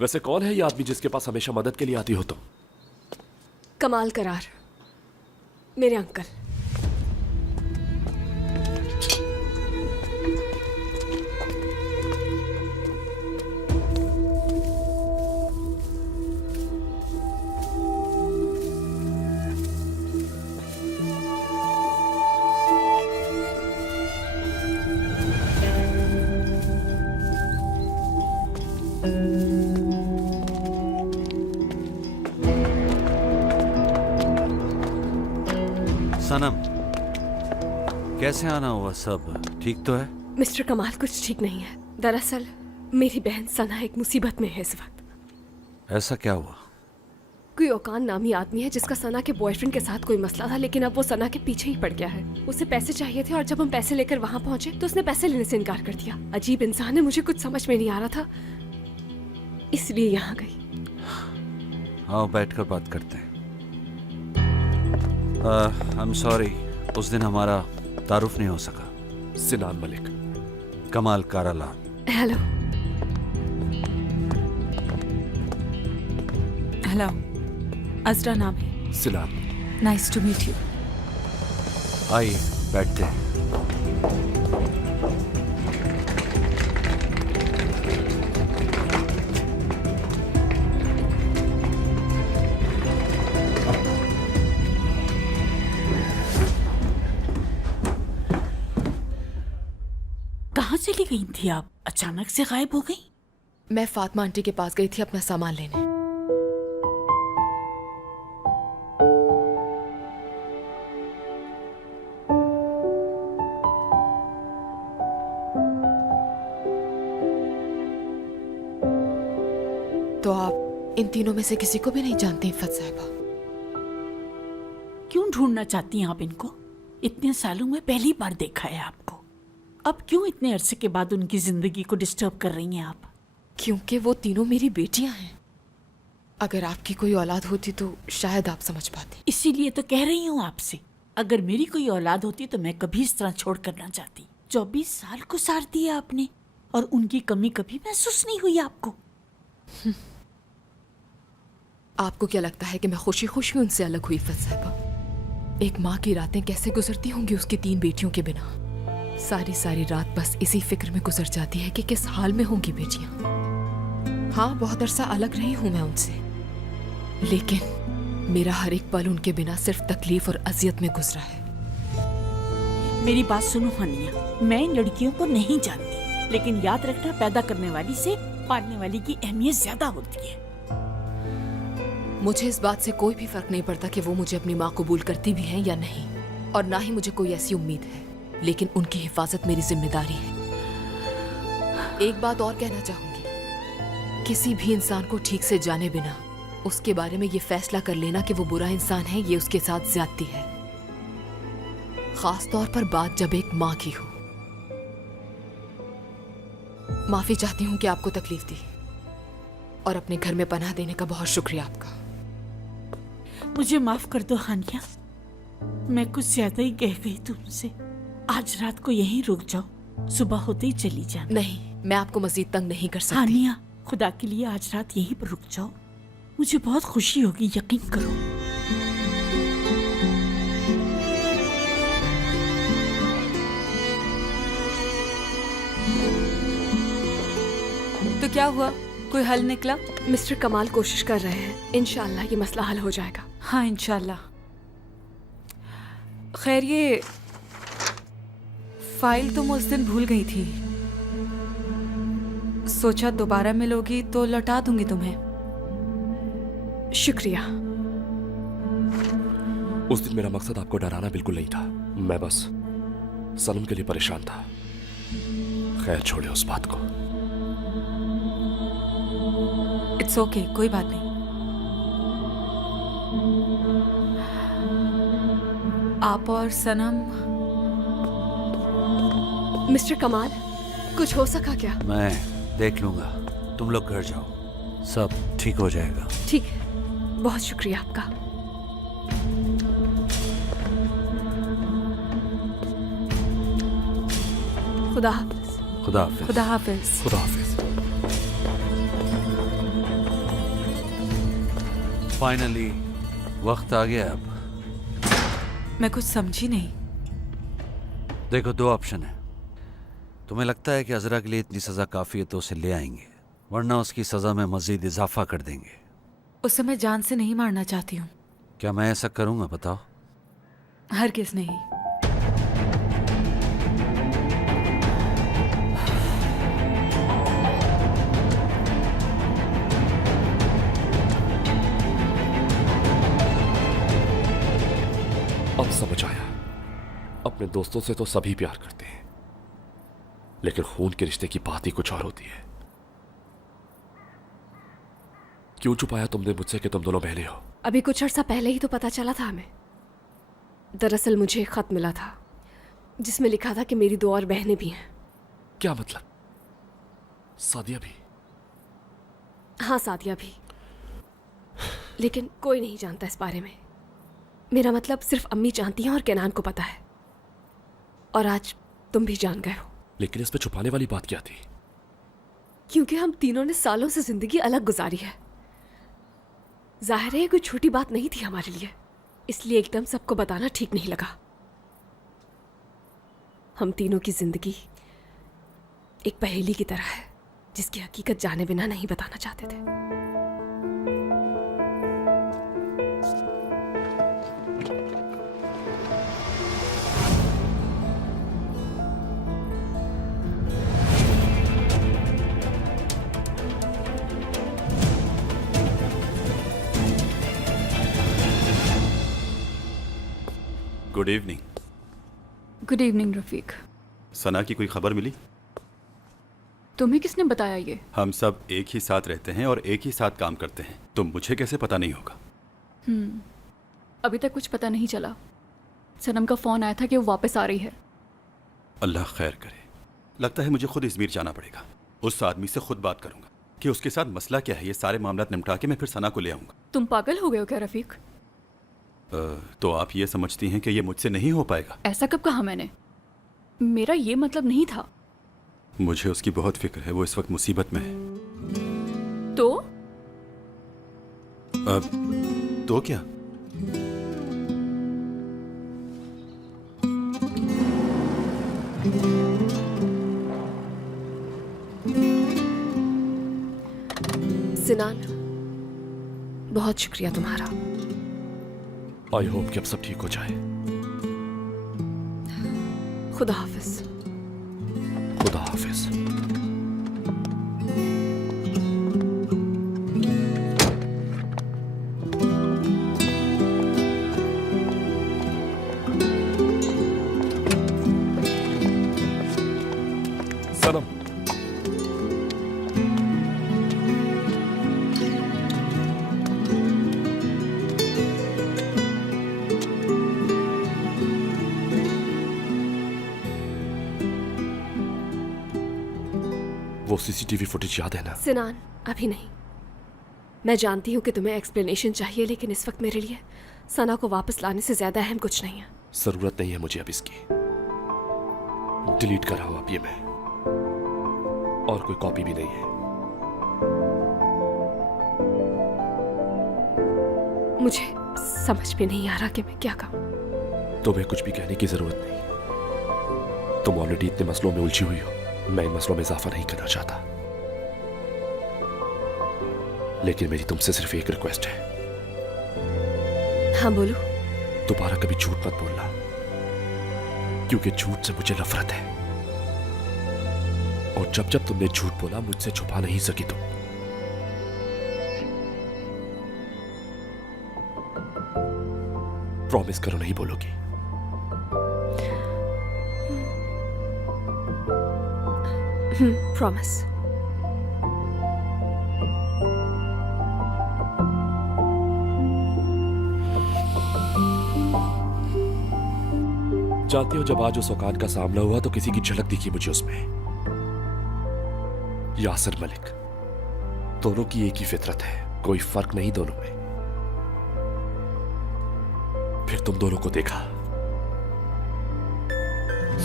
वैसे कौन है ये आदमी जिसके पास हमेशा मदद के लिए आती हो तुम? कमाल करार, मेरे अंकल। सनम, कैसे आना हुआ? सब ठीक तो है? मिस्टर कमाल, कुछ ठीक नहीं है। दरअसल मेरी बहन सना एक मुसीबत में है इस वक्त। ऐसा क्या हुआ? कोई ओकान नामी आदमी है जिसका सना के बॉयफ्रेंड के साथ कोई मसला था, लेकिन अब वो सना के पीछे ही पड़ गया है। उसे पैसे चाहिए थे और जब हम पैसे लेकर वहाँ पहुँचे तो उसने पैसे लेने से इनकार कर दिया। अजीब इंसान है, मुझे कुछ समझ में नहीं आ रहा था, इसलिए यहाँ गई। आओ बैठकर बात करते हैं। आई एम सॉरी, उस दिन हमारा तारुफ नहीं हो सका। सिनान मलिक। कमाल काराला। हेलो। हेलो, अजरा नाम है। Sinan. Nice to meet you. आइए बैठते हैं। कहाँ चली गई थी आप? अचानक से गायब हो गई। मैं फातिमा आंटी के पास गई थी अपना सामान लेने। तो आप इन तीनों में से किसी को भी नहीं जानती इफ़त साहिबा? क्यों ढूंढना चाहती हैं आप इनको? इतने सालों में पहली बार देखा है आपको। अब क्यों इतने अरसे के बाद उनकी जिंदगी को डिस्टर्ब कर रही हैं आप? क्योंकि वो तीनों मेरी बेटियां हैं। अगर आपकी कोई औलाद होती तो शायद आप समझ पाते। इसीलिए तो कह रही हूँ आपसे, अगर मेरी कोई औलाद होती तो मैं कभी इस तरह छोड़ कर ना जाती। 24 साल गुजार दिया आपने और उनकी कमी कभी महसूस नहीं हुई आपको? आपको क्या लगता है कि मैं खुशी खुशी उनसे अलग हुई इफ़त साहिबा? एक माँ की रातें कैसे गुजरती होंगी उसकी 3 बेटियों के बिना? सारी सारी रात बस इसी फिक्र में गुजर जाती है कि किस हाल में होंगी बेटियां। हाँ, बहुत अरसा अलग रही हूं मैं उनसे, लेकिन मेरा हर एक पल उनके बिना सिर्फ तकलीफ और अजियत में गुजरा है। मेरी बात सुनो हानिया, मैं इन लड़कियों को नहीं जानती, लेकिन याद रखना, पैदा करने वाली से पालने वाली की अहमियत ज्यादा होती है। मुझे इस बात से कोई भी फर्क नहीं पड़ता कि वो मुझे अपनी माँ कबूल करती भी हैं या नहीं, और ना ही मुझे कोई ऐसी उम्मीद है, लेकिन उनकी हिफाजत मेरी जिम्मेदारी है। एक बात और कहना चाहूंगी, किसी भी इंसान को ठीक से जाने बिना उसके बारे में ये फैसला कर लेना कि वो बुरा इंसान है, ये उसके साथ ज्यादती है, खास तौर पर बात जब एक माँ की हो। माफी चाहती हूँ कि आपको तकलीफ दी, और अपने घर में पनाह देने का बहुत शुक्रिया आपका। मुझे माफ कर दो हानिया, मैं कुछ ज्यादा ही कह गई तुमसे। आज रात को यहीं रुक जाओ, सुबह होते ही चली जाना। नहीं, मैं आपको मजीद तंग नहीं कर सकती। हानिया, खुदा के लिए आज रात यहीं पर रुक जाओ, मुझे बहुत खुशी होगी, यकीन करो। तो क्या हुआ, कोई हल निकला? मिस्टर कमाल कोशिश कर रहे हैं, इंशाल्लाह ये मसला हल हो जाएगा। हाँ इंशाल्लाह। खैर, ये फाइल तो मैं उस दिन भूल गई थी, सोचा दोबारा मिलोगी तो लौटा दूंगी तुम्हें। शुक्रिया। उस दिन मेरा मकसद आपको डराना बिल्कुल नहीं था, मैं बस सनम के लिए परेशान था। खैर छोड़े उस बात को। इट्स ओके, कोई बात नहीं। आप और सनम। मिस्टर कमाल, कुछ हो सका क्या? मैं देख लूंगा, तुम लोग घर जाओ, सब ठीक हो जाएगा। ठीक है, बहुत शुक्रिया आपका। खुदा हाफिज। खुदा हाफिज। खुदा हाफिज। खुदा हाफिज। फाइनली वक्त आ गया अब। मैं कुछ समझी नहीं। देखो, दो ऑप्शन है। तुम्हें लगता है कि अजरा के लिए इतनी सजा काफी है तो उसे ले आएंगे, वरना उसकी सजा में मजीद इजाफा कर देंगे। उसे मैं जान से नहीं मारना चाहती हूँ। क्या मैं ऐसा करूंगा? बताओ। हरगिज़ नहीं। अब समझ आया, अपने दोस्तों से तो सभी प्यार करते हैं, लेकिन खून के रिश्ते की बात ही कुछ और होती है। क्यों छुपाया तुमने मुझसे कि तुम दोनों बहनें हो? अभी कुछ अर्सा पहले ही तो पता चला था हमें। दरअसल मुझे एक खत मिला था जिसमें लिखा था कि मेरी दो और बहनें भी हैं। क्या मतलब? सादिया भी? हाँ, सादिया भी, लेकिन कोई नहीं जानता इस बारे में। मेरा मतलब सिर्फ अम्मी जानती हैं और केनान को पता है, और आज तुम भी जान गए हो। लेकिन इसमें छुपाने वाली बात क्या थी? क्योंकि हम तीनों ने सालों से जिंदगी अलग गुजारी है। जाहिर है कोई छोटी बात नहीं थी हमारे लिए, इसलिए एकदम सबको बताना ठीक नहीं लगा। हम तीनों की जिंदगी एक पहेली की तरह है जिसकी हकीकत जाने बिना नहीं बताना चाहते थे। Good evening. Good evening Rafiq. Sana की कोई खबर मिली? तुम्हें किसने बताया ये? हम सब एक ही साथ रहते हैं और एक ही साथ काम करते हैं, तो मुझे कैसे पता नहीं होगा? अभी तक कुछ पता नहीं चला। सनम का फोन आया था कि वो वापस आ रही है। अल्लाह खैर करे। लगता है मुझे खुद इजमीर जाना पड़ेगा। उस आदमी से खुद बात करूंगा कि उसके साथ मसला क्या है। ये सारे मामला निपटा के मैं फिर सना को ले आऊंगा। तुम पागल हो गए हो क्या रफीक? तो आप ये समझती हैं कि ये मुझसे नहीं हो पाएगा? ऐसा कब कहा मैंने? मेरा ये मतलब नहीं था। मुझे उसकी बहुत फिक्र है, वो इस वक्त मुसीबत में है। तो तो क्या? सिनान, बहुत शुक्रिया तुम्हारा। आई होप कि अब सब ठीक हो जाए। खुदा हाफिज। खुदा हाफिज। सनम, वो सीसीटीवी फुटेज याद है ना? सिनान, अभी नहीं। मैं जानती हूँ कि तुम्हें एक्सप्लेनेशन चाहिए, लेकिन इस वक्त मेरे लिए सना को वापस लाने से ज्यादा अहम कुछ नहीं है। जरूरत नहीं है मुझे अब इसकी। डिलीट कर रहा हूं अब ये मैं, और कोई कॉपी भी नहीं है। मुझे समझ में नहीं आ रहा कि मैं क्या कहूँ। तुम्हें कुछ भी कहने की जरूरत नहीं। तुम ऑलरेडी इतने मसलों में उलझी हुई हो। मैं इन मसलों में इजाफा नहीं करना चाहता, लेकिन मेरी तुमसे सिर्फ एक रिक्वेस्ट है। हाँ, बोलो। दोबारा कभी झूठ मत बोलना, क्योंकि झूठ से मुझे नफरत है, और जब जब तुमने झूठ बोला मुझसे छुपा नहीं सकी तुम। प्रॉमिस करो नहीं बोलोगी। प्रॉमिस। जानती हो, जब आज उस औकात का सामना हुआ तो किसी की झलक दिखी मुझे उसमें। यासिर मलिक। दोनों की एक ही फितरत है, कोई फर्क नहीं दोनों में। फिर तुम दोनों को देखा,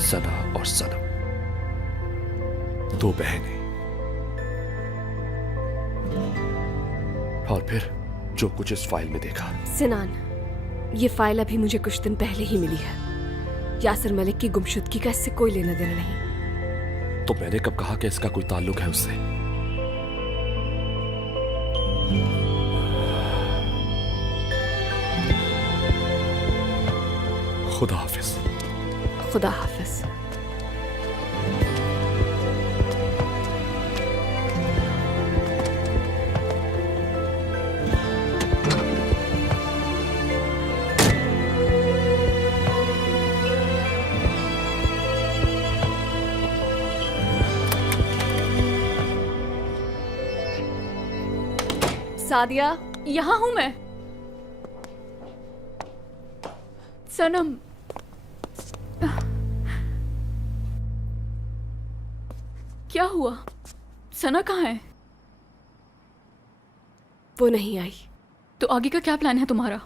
सना और सनम, दो बहनें, और फिर जो कुछ इस फाइल में देखा। सिनान, ये फाइल अभी मुझे कुछ दिन पहले ही मिली है। यासिर मलिक की गुमशुदगी का इससे कोई लेना देना नहीं। तो मैंने कब कहा कि इसका कोई ताल्लुक है उससे? खुदा हाफिज। खुदा हाफिज। सादिया, यहाँ हूं मैं। सनम, क्या हुआ? सना कहाँ है? वो नहीं आई। तो आगे का क्या प्लान है तुम्हारा?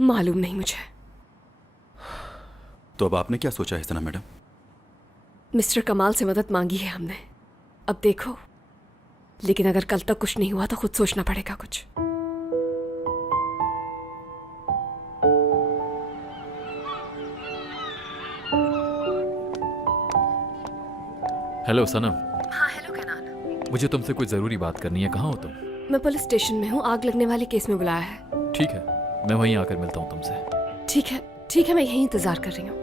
मालूम नहीं मुझे। तो अब आपने क्या सोचा है सना मैडम? मिस्टर कमाल से मदद मांगी है हमने। अब देखो, लेकिन अगर कल तक कुछ नहीं हुआ तो खुद सोचना पड़ेगा कुछ। हेलो सनम। हाँ, हेलो कनान। मुझे तुमसे कोई जरूरी बात करनी है। कहाँ हो तुम? मैं पुलिस स्टेशन में हूँ। आग लगने वाले केस में बुलाया है। ठीक है, मैं वहीं आकर मिलता हूँ तुमसे। ठीक है, मैं यहीं इंतजार कर रही हूँ।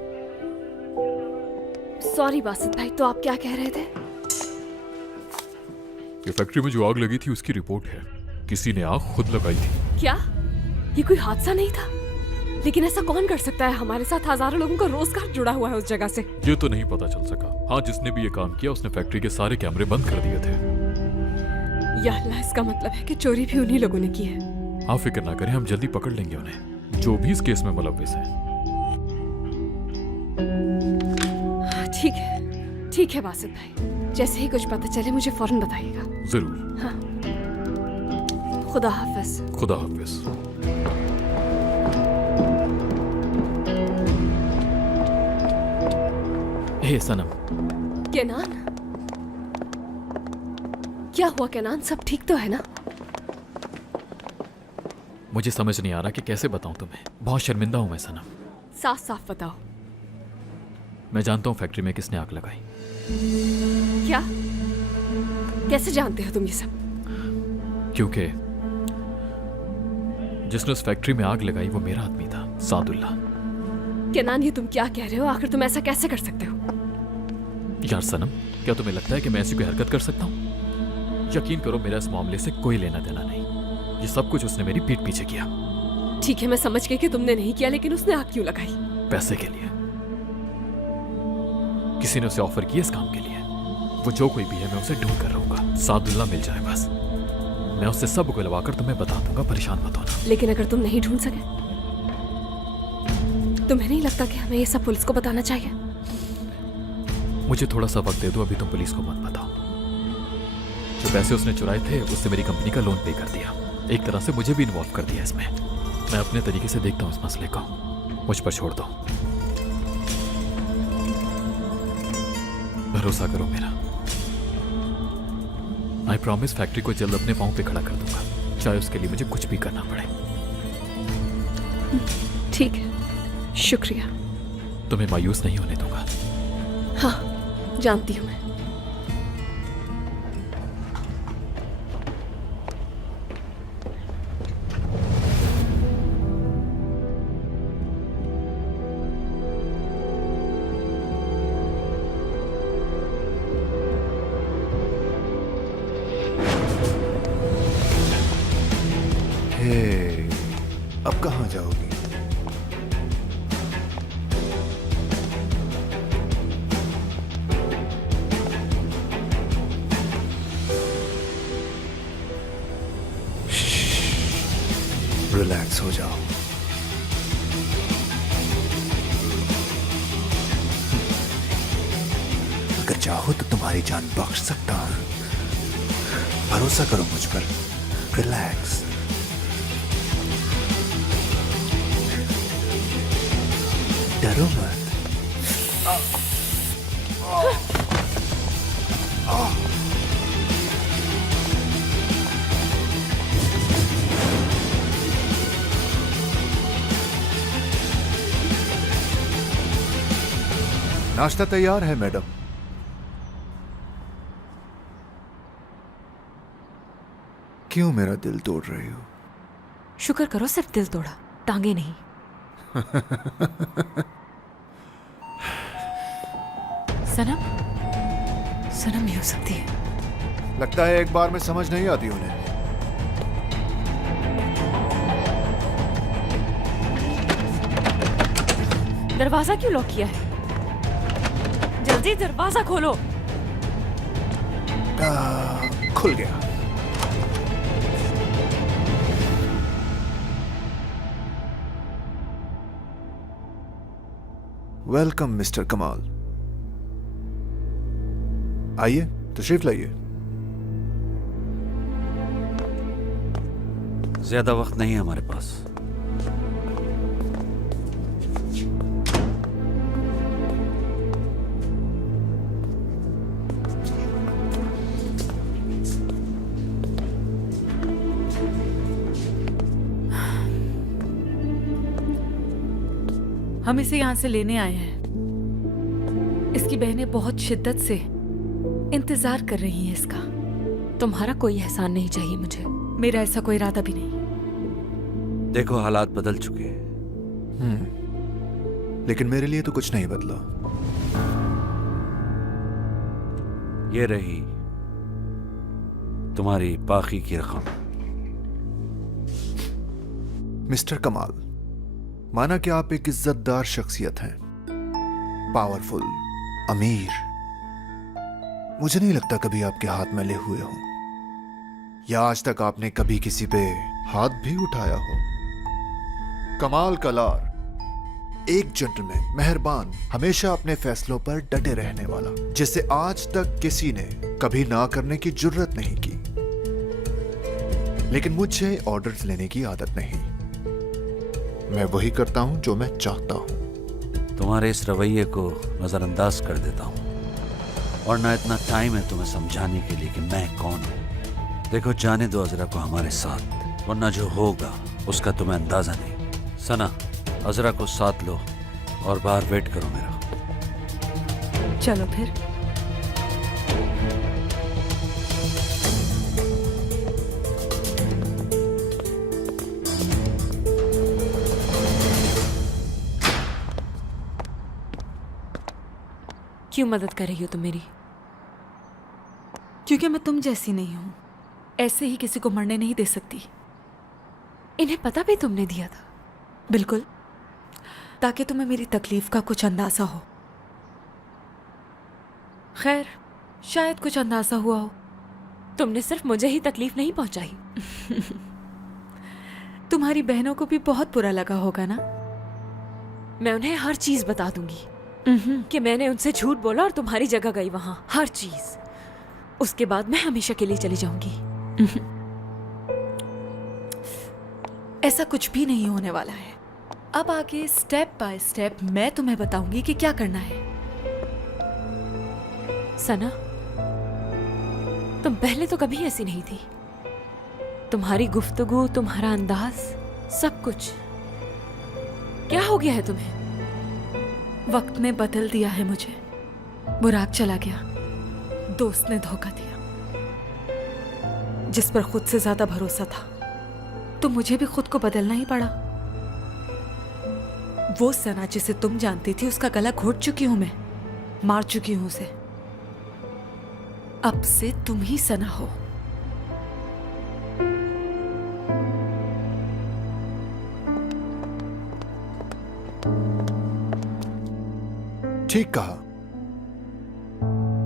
सॉरी बासित भाई, तो आप क्या कह रहे थे? ये फैक्ट्री में जो आग लगी थी उसकी रिपोर्ट है। किसी ने आग खुद लगाई थी। क्या ये कोई हादसा नहीं था? लेकिन ऐसा कौन कर सकता है? हमारे साथ हजारों लोगों का रोजगार जुड़ा हुआ है उस जगह से। ये तो नहीं पता चल सका। हाँ, जिसने भी ये काम किया उसने फैक्ट्री के सारे कैमरे बंद कर दिए थे। या अल्लाह, इसका मतलब है कि चोरी भी उन्हीं लोगों ने की है। आप फिक्र ना करें, हम जल्दी पकड़ लेंगे उन्हें, जो भी इस केस में मुलव्विस है। ठीक है बासित भाई, जैसे ही कुछ पता चले मुझे फौरन बताइएगा। जरूर। हाँ, खुदा हाफिज। खुदा हाफिज। हे सनम। केनान, क्या हुआ केनान? सब ठीक तो है ना? मुझे समझ नहीं आ रहा कि कैसे बताऊं तुम्हें। बहुत शर्मिंदा हूं मैं सनम। साफ साफ बताओ। मैं जानता हूं फैक्ट्री में किसने आग लगाई। क्या? कैसे जानते हो तुम ये सब? क्योंकि जिसने उस फैक्ट्री में आग लगाई वो मेरा आदमी था, सादुल्ला। केनान, ये तुम क्या कह रहे हो? आखिर तुम ऐसा कैसे कर सकते हो? यार सनम, क्या तुम्हें लगता है कि मैं ऐसी कोई हरकत कर सकता हूँ? यकीन करो, मेरा इस मामले से कोई लेना देना नहीं। ये सब कुछ उसने मेरी पीठ पीछे किया। ठीक है, मैं समझ गई कि तुमने नहीं किया, लेकिन उसने आग क्यों लगाई? पैसे के लिए। किसी ने उसे ऑफर किया इस काम के लिए। वो जो कोई भी है, मैं उसे ढूंढ कर रहूंगा। सादुल्ला मिल जाए बस। मैं उससे सब उगलवाकर तुम्हें बता दूंगा, परेशान मत होना। लेकिन अगर तुम नहीं ढूंढ सके, तुम्हें नहीं लगता कि हमें ये सब पुलिस को बताना चाहिए? मुझे थोड़ा सा वक्त दे दो, अभी तुम पुलिस को मत बताओ। जो पैसे उसने चुराए थे उससे मेरी कंपनी का लोन पे कर दिया। एक तरह से मुझे भी इन्वॉल्व कर दिया इसमें। मैं अपने तरीके से देखता हूँ इस मसले को। मुझ पर छोड़ दो, भरोसा करो मेरा। आई प्रॉमिस फैक्ट्री को जल्द अपने पांव पे खड़ा कर दूंगा, चाहे उसके लिए मुझे कुछ भी करना पड़े। ठीक है, शुक्रिया। तुम्हें मायूस नहीं होने दूंगा। हाँ, जानती हूँ मैं। अब कहाँ जाओगी? रिलैक्स हो जाओ। अगर चाहो तो तुम्हारी जान बख्श सकता हूं। भरोसा करो मुझ पर। रिलैक्स। डरो मत। नाश्ता तैयार है मैडम। क्यों मेरा दिल तोड़ रही हो? शुक्र करो सिर्फ दिल तोड़ा, टांगे नहीं। सनम, सनम ये हो सकती है। लगता है एक बार में समझ नहीं आती उन्हें। दरवाजा क्यों लॉक किया है? जल्दी दरवाजा खोलो। खुल गया। वेलकम मिस्टर कमाल। आइए, तशरीफ लाइए। ज्यादा वक्त नहीं है हमारे पास। हम इसे यहाँ से लेने आए हैं। इसकी बहनें बहुत शिद्दत से इंतजार कर रही हैं इसका। तुम्हारा कोई एहसान नहीं चाहिए मुझे। मेरा ऐसा कोई इरादा भी नहीं। देखो हालात बदल चुके हैं। लेकिन मेरे लिए तो कुछ नहीं बदला। ये रही तुम्हारी बाकी की रकम। मिस्टर कमाल, माना कि आप एक इज्जतदार शख्सियत हैं, पावरफुल, अमीर। मुझे नहीं लगता कभी आपके हाथ मैले हुए हों, या आज तक आपने कभी किसी पे हाथ भी उठाया हो। कमाल कलार, एक जेंटलमैन, मेहरबान, हमेशा अपने फैसलों पर डटे रहने वाला, जिसे आज तक किसी ने कभी ना करने की जुर्रत नहीं की। लेकिन मुझे ऑर्डर्स लेने की आदत नहीं। मैं वही करता हूं जो मैं चाहता हूं। तुम्हारे इस रवैये को नजरअंदाज कर देता हूं, और ना इतना टाइम है तुम्हें समझाने के लिए कि मैं कौन हूं। देखो, जाने दो अजरा को हमारे साथ, वरना जो होगा उसका तुम्हें अंदाजा नहीं। सना, अजरा को साथ लो और बाहर वेट करो मेरा। चलो फिर। क्यों मदद कर रही हो तुम मेरी? क्योंकि मैं तुम जैसी नहीं हूं। ऐसे ही किसी को मरने नहीं दे सकती। इन्हें पता भी तुमने दिया था? बिल्कुल, ताकि तुम्हें मेरी तकलीफ का कुछ अंदाजा हो। खैर, शायद कुछ अंदाजा हुआ हो। तुमने सिर्फ मुझे ही तकलीफ नहीं पहुंचाई। तुम्हारी बहनों को भी बहुत बुरा लगा होगा ना? मैं उन्हें हर चीज बता दूंगी कि मैंने उनसे झूठ बोला और तुम्हारी जगह गई वहां, हर चीज। उसके बाद मैं हमेशा के लिए चली जाऊंगी। ऐसा कुछ भी नहीं होने वाला है। अब आगे स्टेप बाय स्टेप मैं तुम्हें बताऊंगी कि क्या करना है। सना, तुम पहले तो कभी ऐसी नहीं थी। तुम्हारी गुफ्तगू, तुम्हारा अंदाज, सब कुछ। क्या हो गया है तुम्हें? वक्त ने बदल दिया है मुझे। बुराक चला गया, दोस्त ने धोखा दिया, जिस पर खुद से ज्यादा भरोसा था, तो मुझे भी खुद को बदलना ही पड़ा। वो सना जिसे तुम जानती थी, उसका गला घोट चुकी हूं मैं, मार चुकी हूं उसे। अब से तुम ही सना हो। ठीक कहा।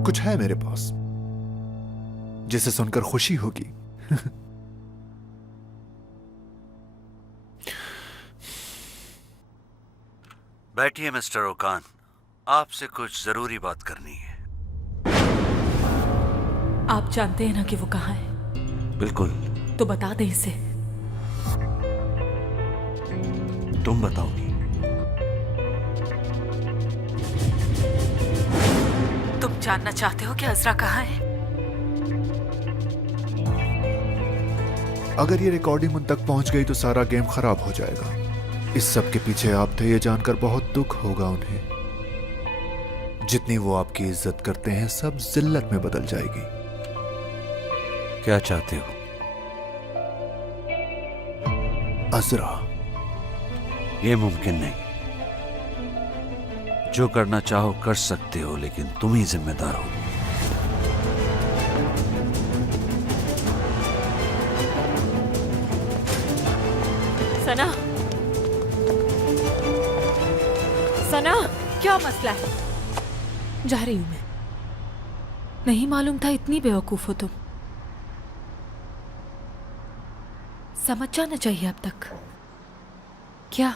कुछ है मेरे पास जिसे सुनकर खुशी होगी। बैठिए मिस्टर ओकान, आपसे कुछ जरूरी बात करनी है। आप जानते हैं ना कि वो कहाँ है? बिल्कुल। तो बता दें इसे। तुम बताओगी? तुम जानना चाहते हो कि अजरा कहाँ है? अगर ये रिकॉर्डिंग उन तक पहुंच गई तो सारा गेम खराब हो जाएगा। इस सब के पीछे आप थे, ये जानकर बहुत दुख होगा उन्हें। जितनी वो आपकी इज्जत करते हैं सब जिल्लत में बदल जाएगी। क्या चाहते हो? अजरा। ये मुमकिन नहीं। जो करना चाहो कर सकते हो, लेकिन तुम ही जिम्मेदार हो। सना, सना, क्या मसला है? जा रही हूं मैं। नहीं मालूम था इतनी बेवकूफ हो तुम। समझ जाना चाहिए अब तक। क्या?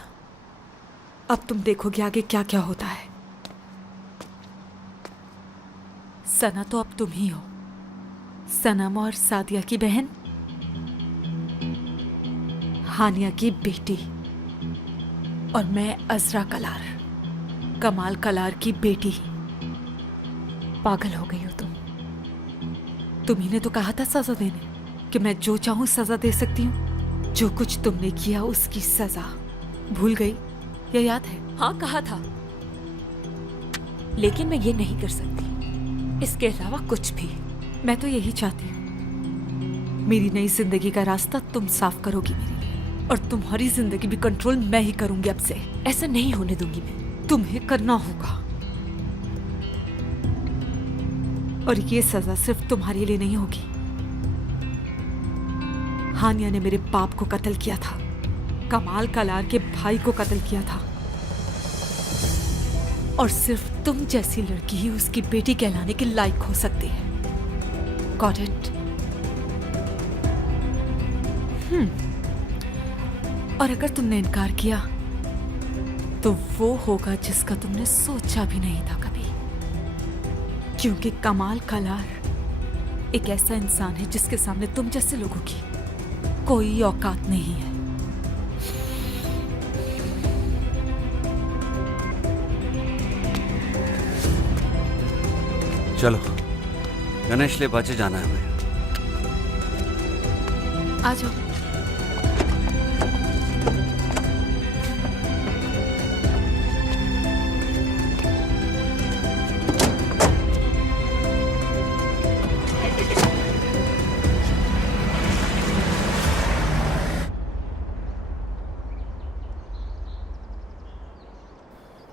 अब तुम देखोगे आगे क्या क्या होता है। सना तो अब तुम ही हो। सनम और सादिया की बहन, हानिया की बेटी, और मैं अजरा कलार, कमाल कलार की बेटी। पागल हो गई हो तुम। तुम्ही ने तो कहा था सजा देने, कि मैं जो चाहूं सजा दे सकती हूं। जो कुछ तुमने किया उसकी सजा भूल गई या याद है? हाँ कहा था, लेकिन मैं ये नहीं कर सकती। इसके अलावा कुछ भी। मैं तो यही चाहती हूँ, मेरी नई जिंदगी का रास्ता तुम साफ करोगी मेरे लिए, और तुम्हारी जिंदगी भी कंट्रोल मैं ही करूंगी अब से। ऐसा नहीं होने दूंगी मैं। तुम्हें करना होगा, और ये सजा सिर्फ तुम्हारे लिए नहीं होगी। हानिया ने मेरे बाप को कत्ल किया था, कमाल कलार के भाई को कत्ल किया था, और सिर्फ तुम जैसी लड़की ही उसकी बेटी कहलाने के लायक हो सकती है। Got it? और अगर तुमने इनकार किया तो वो होगा जिसका तुमने सोचा भी नहीं था कभी, क्योंकि कमाल कलार एक ऐसा इंसान है जिसके सामने तुम जैसे लोगों की कोई औकात नहीं है। चलो, गणेश ले बाचे जाना है हमें। आ जाओ।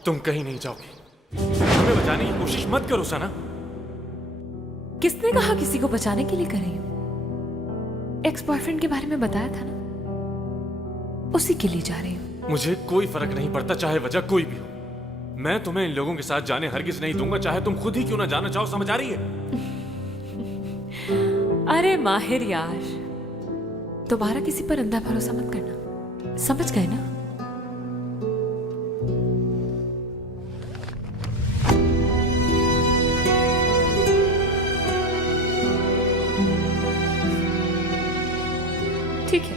तुम कहीं नहीं जाओगी। हमें बचाने की कोशिश मत करो सना। किसने कहा किसी को बचाने के लिए कर रही हूँ? एक्स बॉयफ्रेंड के बारे में बताया था ना, उसी के लिए जा रही हूँ। मुझे कोई फर्क नहीं पड़ता चाहे वजह कोई भी हो। मैं तुम्हें इन लोगों के साथ जाने हरगिज नहीं दूंगा, चाहे तुम खुद ही क्यों ना जाना चाहो। समझ आ रही है? अरे माहिर यार, दोबारा किसी पर अंधा भरोसा मत करना, समझ गए ना? ठीक है।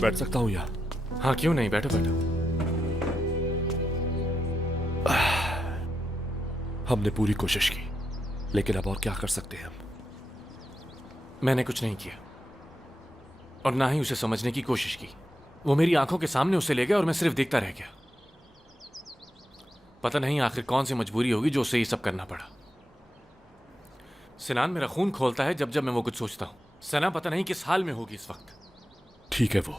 बैठ सकता हूं यहाँ? हाँ क्यों नहीं, बैठो बैठो। हमने पूरी कोशिश की, लेकिन अब और क्या कर सकते हैं हम? मैंने कुछ नहीं किया और ना ही उसे समझने की कोशिश की। वो मेरी आंखों के सामने उसे ले गया और मैं सिर्फ देखता रह गया। पता नहीं आखिर कौन सी मजबूरी होगी जो उसे ये सब करना पड़ा। सिनान मेरा खून खोलता है जब जब मैं वो कुछ सोचता हूं। सना पता नहीं किस हाल में होगी इस वक्त। ठीक है वो,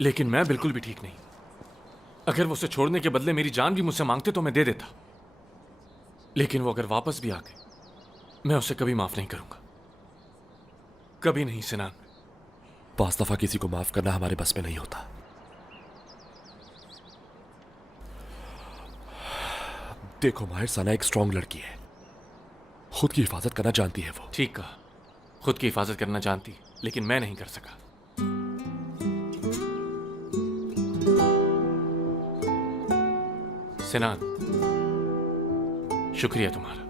लेकिन मैं बिल्कुल भी ठीक नहीं। अगर वो उसे छोड़ने के बदले मेरी जान भी मुझसे मांगते तो मैं दे देता, लेकिन वो अगर वापस भी आ गए, मैं उसे कभी माफ नहीं करूंगा। कभी नहीं सिनान। 5 दफा किसी को माफ करना हमारे बस में नहीं होता। देखो माहिर, सना एक स्ट्रांग लड़की है, खुद की हिफाजत करना जानती है वो। ठीक कहा, खुद की हिफाजत करना जानती, लेकिन मैं नहीं कर सका। सिनान, शुक्रिया तुम्हारा।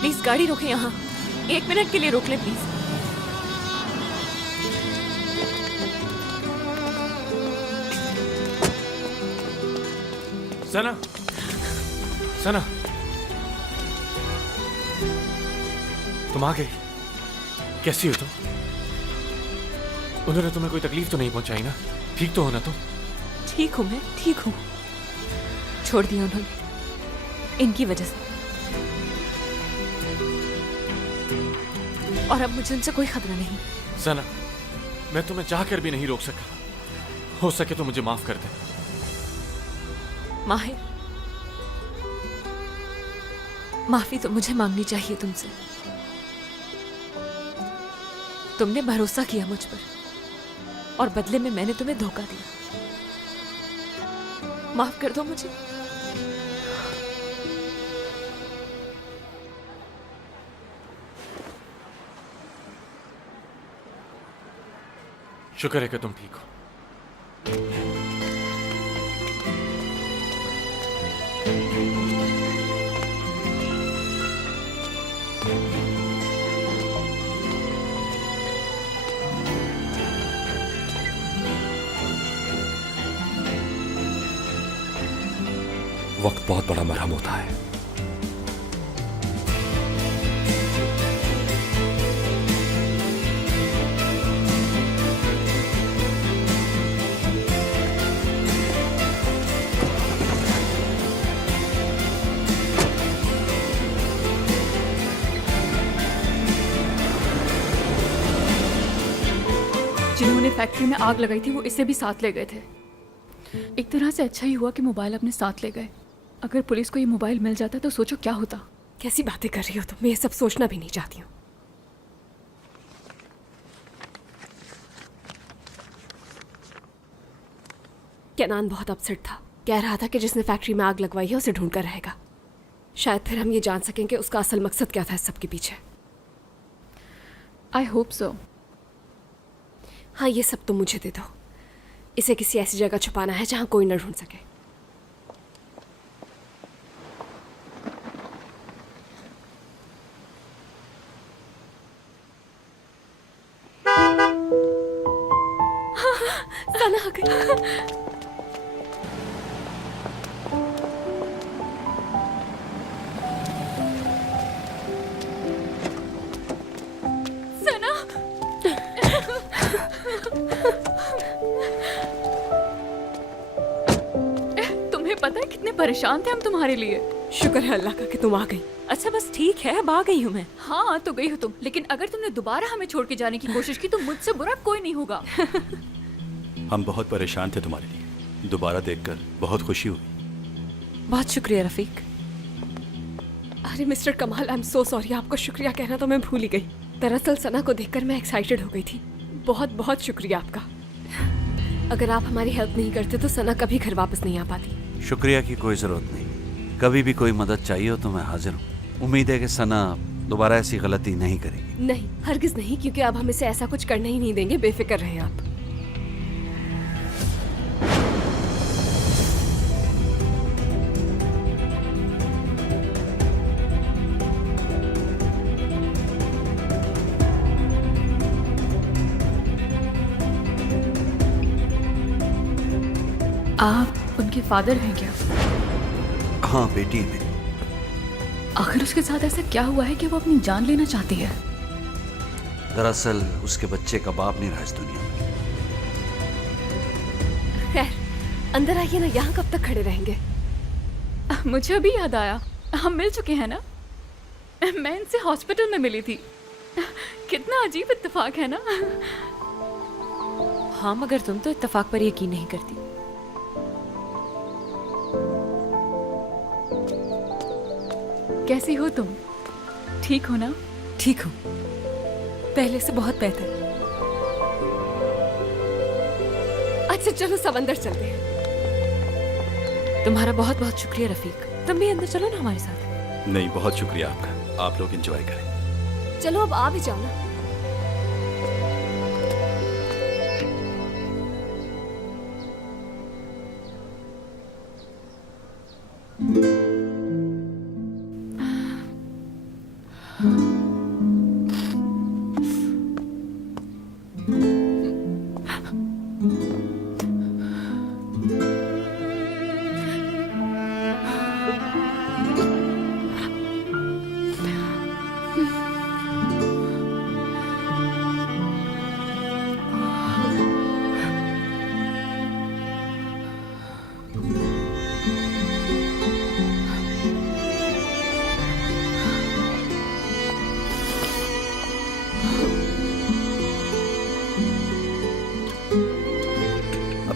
प्लीज गाड़ी रोके यहाँ, 1 मिनट के लिए रोक ले प्लीज। सना, सना, तुम आ गई। कैसी हो तुम? उन्होंने तुम्हें कोई तकलीफ तो नहीं पहुंचाई ना? ठीक तो हो ना तुम? ठीक हूँ मैं, ठीक हूँ। छोड़ दिया उन्होंने, इनकी वजह से। और अब मुझे उनसे कोई खतरा नहीं। सना, मैं तुम्हें चाहकर भी नहीं रोक सका। हो सके तो मुझे माफ कर दे। माहिर, माफी तो मुझे मांगनी चाहिए तुमसे। तुमने भरोसा किया मुझ पर और बदले में मैंने तुम्हें धोखा दिया। माफ कर दो मुझे। शुक्र है कि तुम ठीक हो। वक्त बहुत बड़ा मरहम होता है। जिन्होंने फैक्ट्री में आग लगाई थी वो इसे भी साथ ले गए थे। एक तरह से अच्छा ही हुआ कि मोबाइल अपने साथ ले गए। अगर पुलिस को ये मोबाइल मिल जाता तो सोचो क्या होता। कैसी बातें कर रही हो तुम? मैं ये सब सोचना भी नहीं चाहती हूँ। केनान बहुत अपसेट था। कह रहा था कि जिसने फैक्ट्री में आग लगवाई है उसे ढूंढ कर रहेगा। शायद फिर हम ये जान सकें कि उसका असल मकसद क्या था इस सब के पीछे। I hope so. हाँ, ये सब तुम मुझे दे दो। इसे किसी ऐसी जगह छुपाना है जहां कोई न ढूंढ सके। सना आ गई। तुम्हें पता है कितने परेशान थे हम तुम्हारे लिए। शुक्र है अल्लाह का कि तुम आ गई। अच्छा बस ठीक है, अब आ गई हूँ मैं। हाँ तो गई हो तुम, लेकिन अगर तुमने दोबारा हमें छोड़ के जाने की कोशिश की तो मुझसे बुरा कोई नहीं होगा। हम बहुत परेशान थे तुम्हारे लिए। दोबारा देखकर बहुत खुशी हुई। बहुत शुक्रिया रफीक। अरे मिस्टर कमाल, आई एम सो सॉरी। आपको शुक्रिया कहना तो मैं भूल ही गई। दरअसल सना को देखकर मैं एक्साइटेड हो गई थी। बहुत बहुत शुक्रिया आपका। अगर आप हमारी हेल्प नहीं करते तो सना कभी घर वापस नहीं आ पाती। शुक्रिया की कोई ज़रूरत नहीं। कभी भी कोई मदद चाहिए हो तो मैं हाजिर हूँ। उम्मीद है कि सना दोबारा ऐसी गलती नहीं करेगी। नहीं, हरगिज नहीं, क्योंकि अब हम इसे ऐसा कुछ करने ही नहीं देंगे। बेफिक्र रहें आप। आप उनके फादर हैं क्या? हाँ बेटी है मेरी। आखिर उसके साथ ऐसा क्या हुआ है कि वो अपनी जान लेना चाहती है? दरअसल उसके बच्चे का बाप नहीं रहा इस दुनिया में। खैर, अंदर आइए ना। यहाँ कब तक खड़े रहेंगे? मुझे अभी याद आया, हम मिल चुके हैं ना। मैं इनसे हॉस्पिटल में मिली थी। कितना अजीब इत्तेफाक है ना। हाँ मगर तुम तो इत्तेफाक पर यकीन नहीं करती। कैसी हो तुम? ठीक हो ना? ठीक हूँ। पहले से बहुत बेहतर। अच्छा चलो सब अंदर चलते हैं। तुम्हारा बहुत बहुत शुक्रिया रफीक। तुम भी अंदर चलो ना हमारे साथ। नहीं, बहुत शुक्रिया आपका। आप लोग एंजॉय करें। चलो अब आ भी जाओ ना।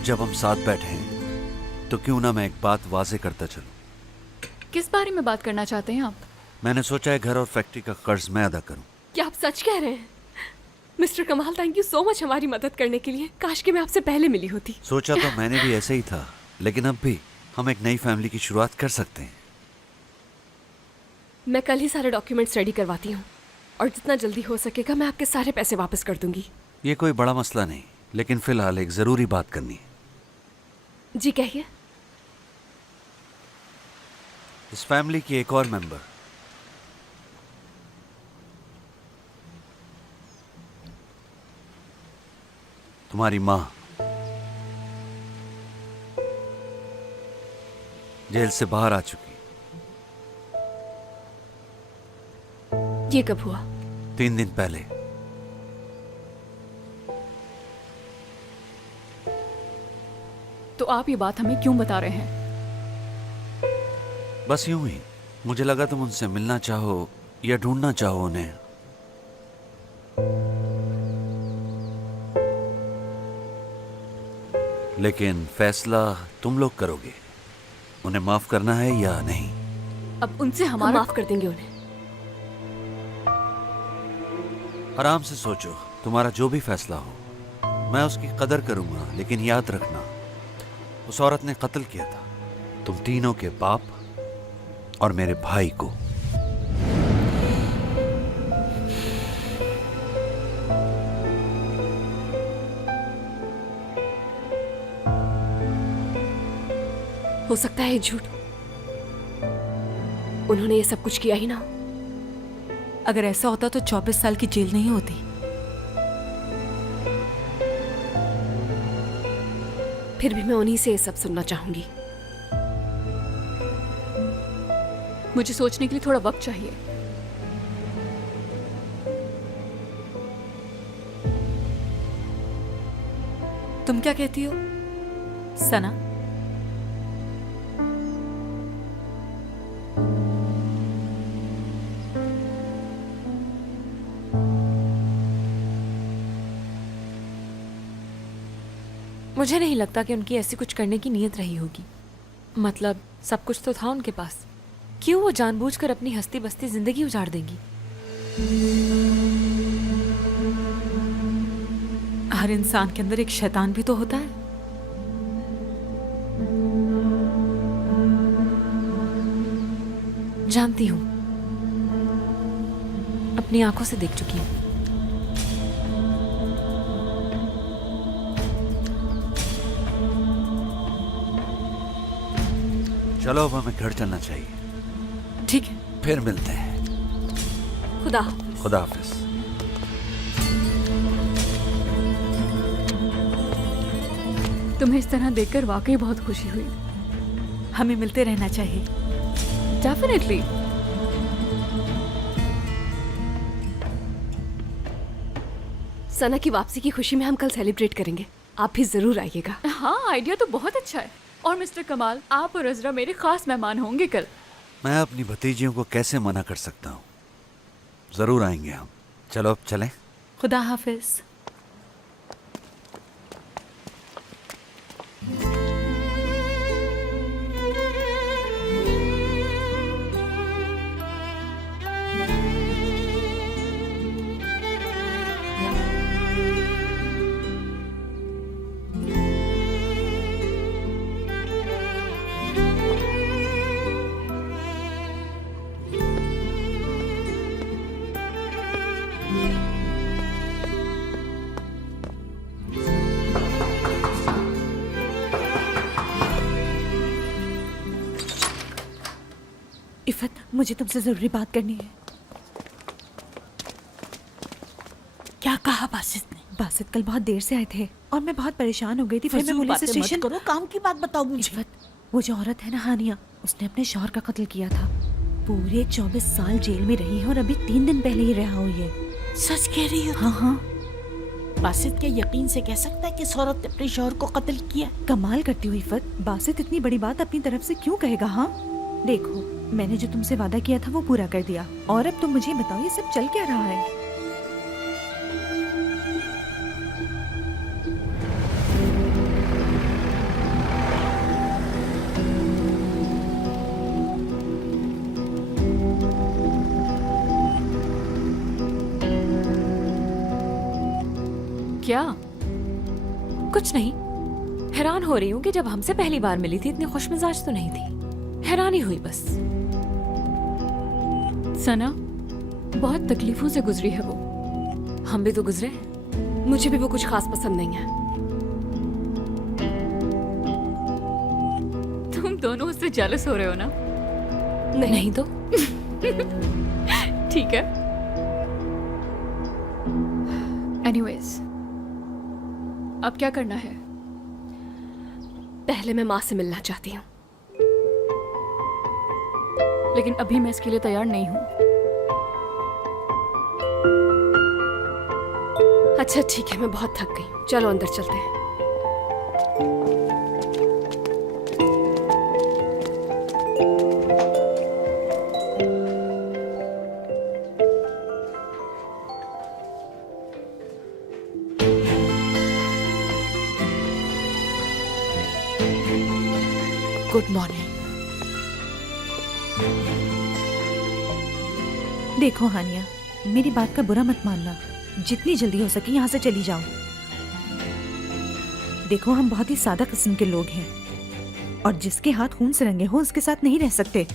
जब हम साथ बैठे हैं तो क्यों ना मैं एक बात वाजे करता चलूं। किस बारे में बात करना चाहते हैं आप? मैंने सोचा है घर और फैक्ट्री का कर्ज मैं अदा करूं। क्या आप सच कह रहे हैं? मिस्टर कमाल, थैंक यू सो मच हमारी मदद करने के लिए। काश कि मैं आपसे पहले मिली होती। सोचा तो मैंने भी ऐसे ही था, लेकिन अब भी हम एक नई फैमिली की शुरुआत कर सकते हैं। मैं कल ही सारे डॉक्यूमेंट्स रेडी करवाती हूँ और जितना जल्दी हो सकेगा मैं आपके सारे पैसे वापस कर दूंगी। ये कोई बड़ा मसला नहीं, लेकिन फिलहाल एक जरूरी बात करनी है। जी कहिए। इस फैमिली की एक और मेंबर, तुम्हारी माँ, जेल से बाहर आ चुकी। ये कब हुआ? 3 दिन पहले। तो आप ये बात हमें क्यों बता रहे हैं? बस यूं ही, मुझे लगा तुम उनसे मिलना चाहो या ढूंढना चाहो उन्हें। लेकिन फैसला तुम लोग करोगे, उन्हें माफ करना है या नहीं। अब उनसे हम हमारा माफ कर देंगे उन्हें। आराम से सोचो, तुम्हारा जो भी फैसला हो मैं उसकी कदर करूंगा, लेकिन याद रखना उस औरत ने कत्ल किया था तुम तीनों के बाप और मेरे भाई को। हो सकता है झूठ, उन्होंने ये सब कुछ किया ही ना। अगर ऐसा होता तो 24 साल की जेल नहीं होती। फिर भी मैं उन्हीं से ये सब सुनना चाहूंगी। मुझे सोचने के लिए थोड़ा वक्त चाहिए। तुम क्या कहती हो सना? मुझे नहीं लगता कि उनकी ऐसी कुछ करने की नीयत रही होगी। मतलब सब कुछ तो था उनके पास, क्यों वो जानबूझकर अपनी हस्ती बस्ती जिंदगी उजाड़ देंगी? हर इंसान के अंदर एक शैतान भी तो होता है। जानती हूं, अपनी आंखों से देख चुकी हूं। चलो अब हमें घर चलना चाहिए। ठीक है, फिर मिलते हैं। खुदा खुदा हाफिज। तुम्हें इस तरह देखकर वाकई बहुत खुशी हुई। हमें मिलते रहना चाहिए। डेफिनेटली। सना की वापसी की खुशी में हम कल सेलिब्रेट करेंगे। आप भी जरूर आइएगा। हाँ, आइडिया तो बहुत अच्छा है। और मिस्टर कमाल, आप और अजरा मेरे खास मेहमान होंगे कल। मैं अपनी भतीजियों को कैसे मना कर सकता हूँ? जरूर आएंगे हम। चलो अब चलें। खुदा हाफिज। मुझे तुमसे जरूरी बात करनी है। क्या कहा बासित ने? बासित कल बहुत देर से आए थे और मैं बहुत परेशान हो गई थी। फिर मैं फजूल पुलिस बातें मत स्टेशन करो, काम की बात बताओ मुझे। इफ़त, वो जो औरत है ना हानिया, उसने अपने शौहर का कत्ल किया था। पूरे 24 साल जेल में रही है और अभी 3 दिन पहले ही रिहा हुई है। सच कह रही हो? हाँ हाँ। बासित क्या यकीन से कह सकता है कि इस औरत ने अपने शौहर को कत्ल किया? कमाल करती हुई इफ़त, बासित इतनी बड़ी बात अपनी तरफ से क्यों कहेगा? हाँ देखो, मैंने जो तुमसे वादा किया था वो पूरा कर दिया, और अब तुम मुझे बताओ ये सब चल क्या रहा है? क्या? कुछ नहीं, हैरान हो रही हूँ कि जब हमसे पहली बार मिली थी इतनी खुशमिजाज तो नहीं थी। हैरानी हुई बस। सना बहुत तकलीफों से गुजरी है वो। हम भी तो गुजरे। मुझे भी वो कुछ खास पसंद नहीं है। तुम दोनों उससे जेलस हो रहे हो ना? नहीं तो ठीक है। एनीवेज, अब क्या करना है? पहले मैं माँ से मिलना चाहती हूँ। लेकिन अभी मैं इसके लिए तैयार नहीं हूँ। अच्छा ठीक है, मैं बहुत थक गई हूँ। चलो अंदर चलते हैं। Good morning. देखो हानिया, मेरी बात का बुरा मत मानना। जितनी जल्दी हो सके यहाँ से चली जाओ। देखो, हम बहुत ही सादा किस्म के लोग हैं और जिसके हाथ खून से रंगे हो उसके साथ नहीं रह सकते।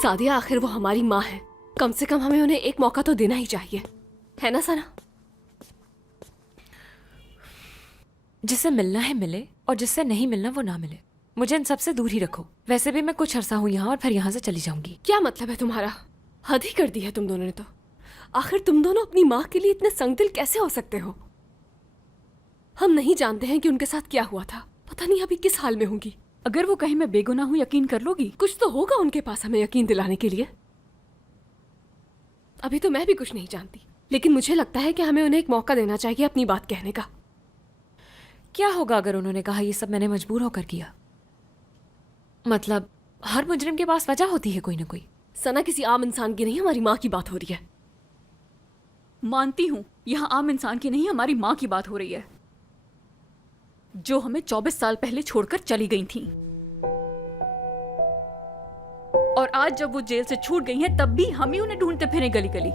सादिया, आखिर वो हमारी माँ है। कम से कम हमें उन्हें एक मौका तो देना ही चाहिए, है ना सना? जिससे मिलना है मिले और जिससे नहीं मिलना वो ना मिले। मुझे इन सबसे दूर ही रखो। वैसे भी मैं कुछ अरसा हूँ यहाँ और फिर यहाँ से चली जाऊंगी। क्या मतलब है तुम्हारा? हद ही कर दी है तुम दोनों ने तो। आखिर तुम दोनों अपनी माँ के लिए इतने संगदिल कैसे हो सकते हो? हम नहीं जानते हैं कि उनके साथ क्या हुआ था। पता नहीं अभी किस हाल में होंगी। अगर वो कहीं मैं बेगुनाह हूँ, यकीन कर लोगी? कुछ तो होगा उनके पास हमें यकीन दिलाने के लिए। अभी तो मैं भी कुछ नहीं जानती, लेकिन मुझे लगता है कि हमें उन्हें एक मौका देना चाहिए अपनी बात कहने का। क्या होगा अगर उन्होंने कहा ये सब मैंने मजबूर होकर किया? मतलब हर मुजरिम के पास वजह होती है कोई ना कोई। सना, किसी आम इंसान की नहीं, हमारी माँ की बात हो रही है। मानती हूँ, यहाँ आम इंसान की नहीं हमारी माँ की बात हो रही है, जो हमें 24 साल पहले छोड़कर चली गई थी। और आज जब वो जेल से छूट गई हैं, तब भी हम ही उन्हें ढूंढते फिरे गली गली।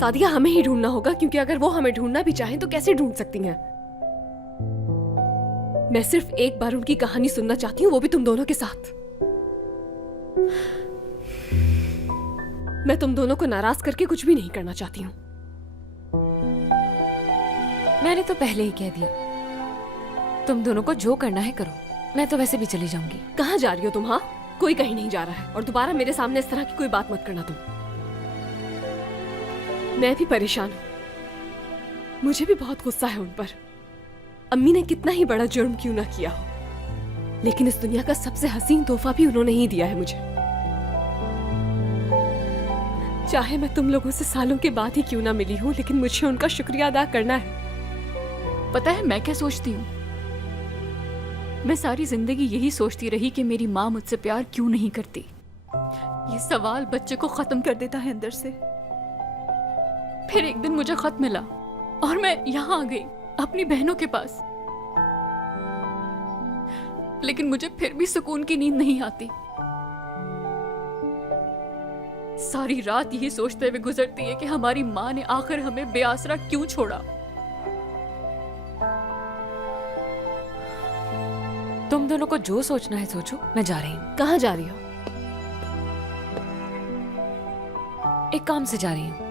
सादिया, हमें ही ढूंढना होगा, क्योंकि अगर वो हमें ढूंढना भी चाहें तो कैसे ढूंढ सकती हैं? मैं सिर्फ एक बार उनकी कहानी सुनना चाहती हूँ, वो भी तुम दोनों के साथ। मैं तुम दोनों को नाराज करके कुछ भी नहीं करना चाहती हूँ। मैंने तो पहले ही कह दिया, तुम दोनों को जो करना है करो। मैं तो वैसे भी चली जाऊंगी। कहाँ जा रही हो तुम? हाँ, कोई कहीं नहीं जा रहा है, और दोबारा मेरे सामने इस तरह की कोई बात मत करना तुम। मैं भी परेशान हूँ। मुझे भी बहुत गुस्सा है उन पर। अम्मी ने कितना ही बड़ा जुर्म क्यों ना किया हो, लेकिन इस दुनिया का सबसे हसीन तोहफा भी उन्होंने ही दिया है मुझे। चाहे मैं तुम लोगों से सालों के बाद ही क्यों ना मिली हूँ, लेकिन मुझे उनका शुक्रिया अदा करना है। पता है मैं क्या सोचती हूँ? मैं सारी जिंदगी यही सोचती रही कि मेरी माँ मुझसे प्यार क्यों नहीं करती। ये सवाल बच्चे को खत्म कर देता है अंदर से। फिर एक दिन मुझे खत मिला और मैं यहाँ आ गई अपनी बहनों के पास, लेकिन मुझे फिर भी सुकून की नींद नहीं आती। सारी रात यही सोचते हुए गुजरती है कि हमारी माँ ने आखिर हमें बेआसरा क्यों छोड़ा। तुम दोनों को जो सोचना है सोचो, मैं जा रही हूँ। कहाँ जा रही हो? एक काम से जा रही हूँ।